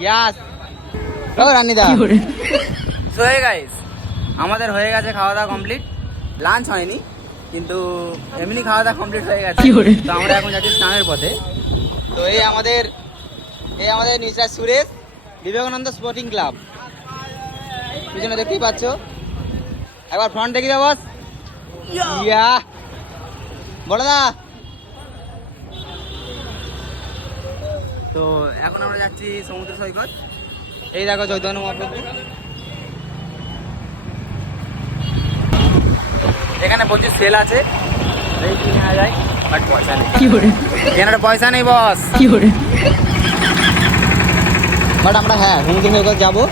ইয়াস ও রানিদা। So hey guys, আমাদের হয়ে গেছে খাওয়া দাওয়া কমপ্লিট। লাঞ্চ হয়নি কিন্তু এমনি খাওয়া দাওয়া কমপ্লিট হয়ে গেছে। তো আমরা এখন যাচ্ছি স্নানের পথে। তো এই আমাদের mister Suresh, Vivekananda sporting club পিছনে দেখতেই পাচ্ছ। একবার ফ্রন্ট দেখি বস। ইয়া বড় দা। তো এখন আমরা যাচ্ছি সমুদ্র সৈকত। এই দেখো চৈতন্য মহাপ্রভু। এখানে প্রচুর সেল আছে, নেওয়া যায়, বাট পয়সা নেই। কেনার পয়সা নেই বস। বাট আমরা হ্যাঁ সমুদ্র সৈকত যাবো।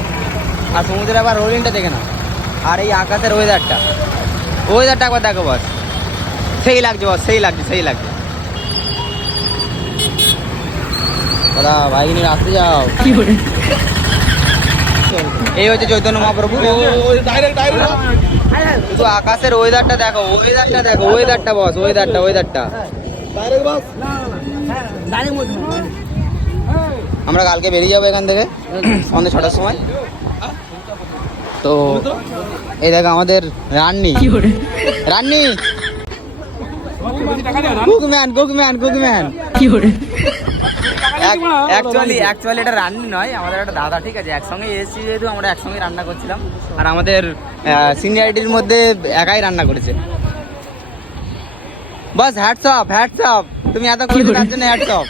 আর সমুদ্রের আবার রোলিংটা দেখে না, আর এই আকাশের ওয়েদারটা একবার দেখো বস। সেই লাগছে বস, সেই লাগছে। দাদা ভাই নিয়ে আসতে যাও। এই হচ্ছে চৈতন্য মহাপ্রভু। শুধু আকাশের ওয়েদারটা দেখো, ওয়েদারটা বস, ওয়েদারটা। আমরা কালকে বেরিয়ে যাবো এখান থেকে সন্ধ্যে 6টার সময়। তো এই দেখো আমাদের রান্নি কুকম্যান। অ্যাকচুয়ালি এটা রান্নি নয়, আমাদের একটা দাদা, ঠিক আছে? একসঙ্গে এসেছি যেহেতু আমরা একসঙ্গে রান্না করছিলাম। আর আমাদের সিনিয়রিটির মধ্যে একাই রান্না করেছে। বাস হ্যাটস অফ। তুমি এত করে তার জন্য হ্যাটস অফ।